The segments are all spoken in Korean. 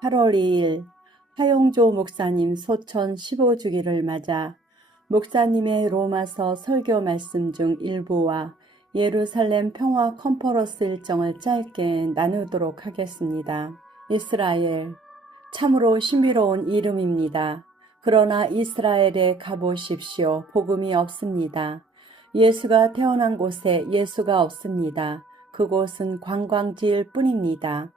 8월 2일 하용조 목사님 소천 15주기를 맞아 목사님의 로마서 설교 말씀 중 일부와 예루살렘 평화 컨퍼런스 일정을 짧게 나누도록 하겠습니다. 이스라엘, 참으로 신비로운 이름입니다. 그러나 이스라엘에 가보십시오. 복음이 없습니다. 예수가 태어난 곳에 예수가 없습니다. 그곳은 관광지일 뿐입니다.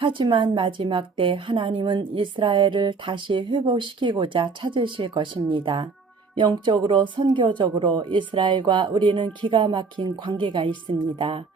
하지만 마지막 때 하나님은 이스라엘을 다시 회복시키고자 찾으실 것입니다. 영적으로 선교적으로 이스라엘과 우리는 기가 막힌 관계가 있습니다.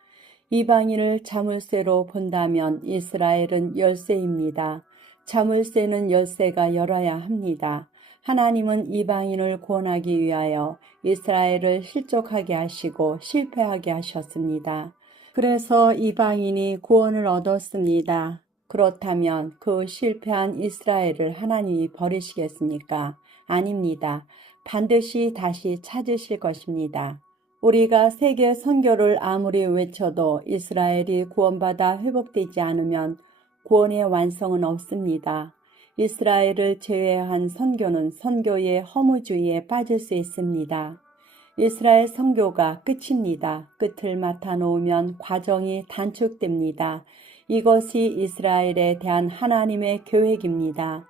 이방인을 자물쇠로 본다면 이스라엘은 열쇠입니다. 자물쇠는 열쇠가 열어야 합니다. 하나님은 이방인을 구원하기 위하여 이스라엘을 실족하게 하시고 실패하게 하셨습니다. 그래서 이방인이 구원을 얻었습니다. 그렇다면 그 실패한 이스라엘을 하나님이 버리시겠습니까? 아닙니다. 반드시 다시 찾으실 것입니다. 우리가 세계 선교를 아무리 외쳐도 이스라엘이 구원받아 회복되지 않으면 구원의 완성은 없습니다. 이스라엘을 제외한 선교는 선교의 허무주의에 빠질 수 있습니다. 이스라엘 선교가 끝입니다. 끝을 맡아 놓으면 과정이 단축됩니다. 이것이 이스라엘에 대한 하나님의 계획입니다.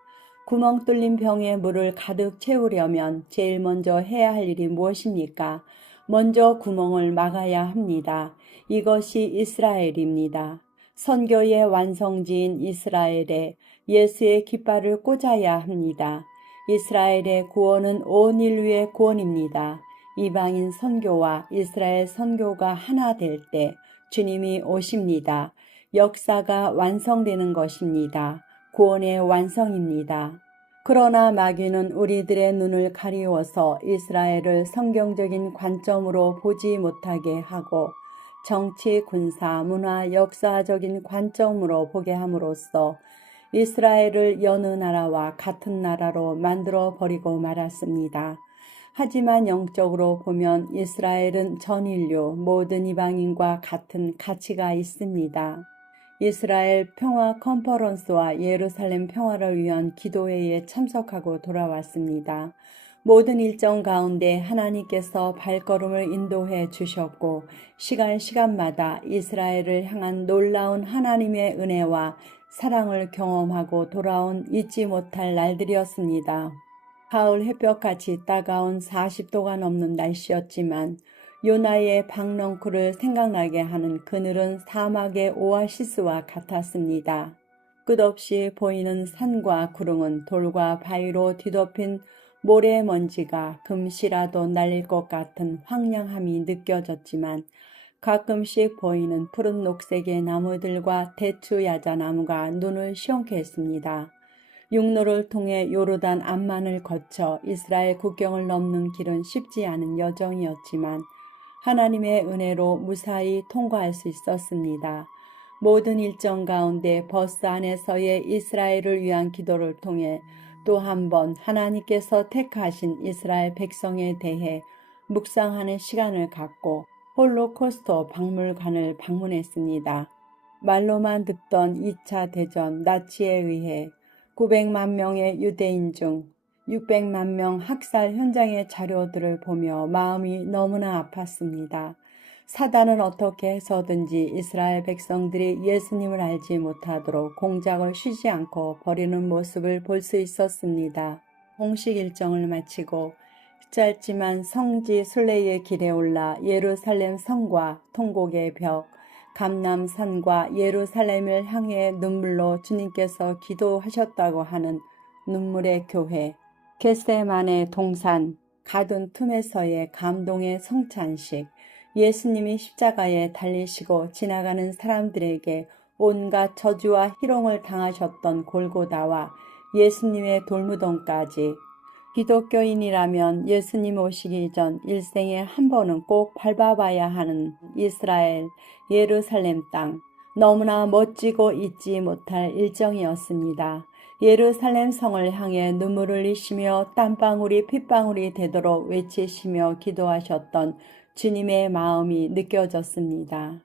구멍 뚫린 병에 물을 가득 채우려면 제일 먼저 해야 할 일이 무엇입니까? 먼저 구멍을 막아야 합니다. 이것이 이스라엘입니다. 선교의 완성지인 이스라엘에 예수의 깃발을 꽂아야 합니다. 이스라엘의 구원은 온 인류의 구원입니다. 이방인 선교와 이스라엘 선교가 하나 될 때 주님이 오십니다. 역사가 완성되는 것입니다. 구원의 완성입니다. 그러나 마귀는 우리들의 눈을 가리워서 이스라엘을 성경적인 관점으로 보지 못하게 하고 정치, 군사, 문화, 역사적인 관점으로 보게 함으로써 이스라엘을 여느 나라와 같은 나라로 만들어 버리고 말았습니다. 하지만 영적으로 보면 이스라엘은 전 인류 모든 이방인과 같은 가치가 있습니다. 이스라엘 평화 컨퍼런스와 예루살렘 평화를 위한 기도회에 참석하고 돌아왔습니다. 모든 일정 가운데 하나님께서 발걸음을 인도해 주셨고 시간마다 이스라엘을 향한 놀라운 하나님의 은혜와 사랑을 경험하고 돌아온 잊지 못할 날들이었습니다. 가을 햇볕같이 따가운 40도가 넘는 날씨였지만 요나의 박넝쿨을 생각나게 하는 그늘은 사막의 오아시스와 같았습니다. 끝없이 보이는 산과 구릉은 돌과 바위로 뒤덮인 모래먼지가 금시라도 날릴 것 같은 황량함이 느껴졌지만 가끔씩 보이는 푸른 녹색의 나무들과 대추 야자나무가 눈을 시원케 했습니다. 육로를 통해 요르단 암만을 거쳐 이스라엘 국경을 넘는 길은 쉽지 않은 여정이었지만 하나님의 은혜로 무사히 통과할 수 있었습니다. 모든 일정 가운데 버스 안에서의 이스라엘을 위한 기도를 통해 또 한 번 하나님께서 택하신 이스라엘 백성에 대해 묵상하는 시간을 갖고 홀로코스트 박물관을 방문했습니다. 말로만 듣던 2차 대전 나치에 의해 900만 명의 유대인 중 600만 명 학살 현장의 자료들을 보며 마음이 너무나 아팠습니다. 사단은 어떻게 해서든지 이스라엘 백성들이 예수님을 알지 못하도록 공작을 쉬지 않고 버리는 모습을 볼 수 있었습니다. 공식 일정을 마치고 짧지만 성지 순례의 길에 올라 예루살렘 성과 통곡의 벽, 감람산과 예루살렘을 향해 눈물로 주님께서 기도하셨다고 하는 눈물의 교회, 겟세마네 동산, 가둔 틈에서의 감동의 성찬식, 예수님이 십자가에 달리시고 지나가는 사람들에게 온갖 저주와 희롱을 당하셨던 골고다와 예수님의 돌무덤까지 기독교인이라면 예수님 오시기 전 일생에 한 번은 꼭 밟아봐야 하는 이스라엘, 예루살렘 땅, 너무나 멋지고 잊지 못할 일정이었습니다. 예루살렘 성을 향해 눈물을 흘리시며 땀방울이 핏방울이 되도록 외치시며 기도하셨던 주님의 마음이 느껴졌습니다.